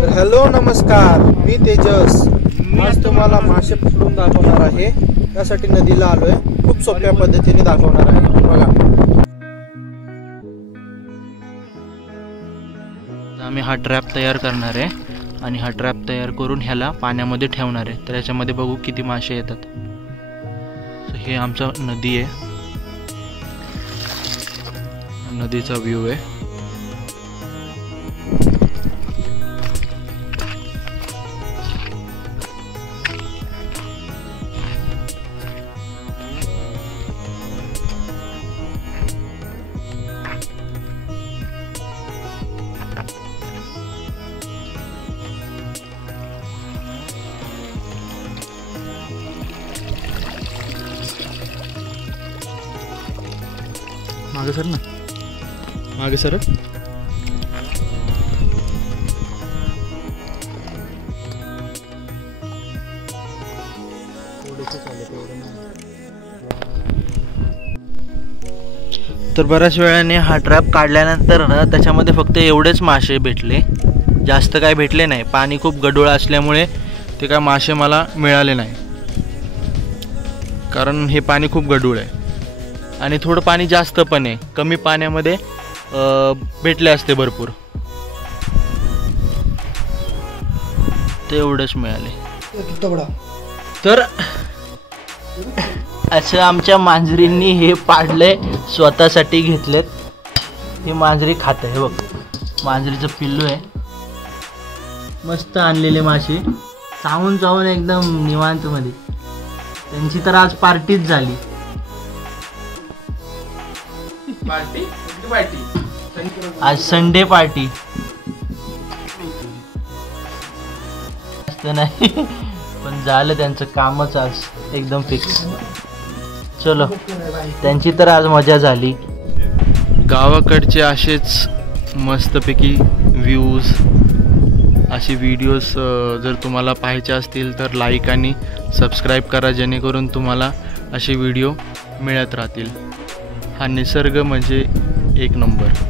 Hello नमस्कार, मी तेजस. आज तुम्हाला मासे पकडून दाखवणार आहे. त्यासाठी नदीला आलोय. खूप सोप्या पद्धतीने दाखवणार आहे. बघा, आम्ही हा ट्रॅप तयार करणार आहे आणि हा ट्रॅप तयार करून ह्याला पाण्यामध्ये ठेवणार आहे. तर याच्यामध्ये बघू किती मासे येतात. हे आमचं नदी आहे, नदीचा व्ह्यू आहे. मागे सर ना, मागे सर. तर बऱ्याच वेळाने हा ट्रॅप काढल्यानंतर ना त्याच्यामध्ये फक्त एवढेच मासे भेटले, जास्त काय भेटले नाही. पाणी खूप गढूळ असल्यामुळे ते काय मासे मला मिळाले नाही, कारण हे पाणी खूप गढूळ आहे आणि थोडं पाणी जास्त पण आहे. कमी पाण्यामध्ये भेटले असते भरपूर, ते एवढंच मिळाले. तर असं आमच्या मांजरींनी हे पाडले, स्वतःसाठी घेतलेत. हे मांजरी खात आहे, बघ, मांजरीचं पिल्लू आहे. मस्त आणलेले मासे, चावून चावून एकदम निवांत मध्ये. त्यांची तर आज पार्टीच झाली. आज संडे पार्टी नाही, पण झालं त्यांचं कामच आज एकदम फिक्स. चलो, त्यांची तर आज मजा झाली. गावाकडचे असेच मस्तपैकी व्ह्यूज, असे व्हिडिओज जर तुम्हाला पाहायचे असतील तर लाईक आणि सबस्क्राईब करा, जेणेकरून तुम्हाला असे व्हिडिओ मिळत राहतील. हा निसर्ग म्हणजे एक नंबर.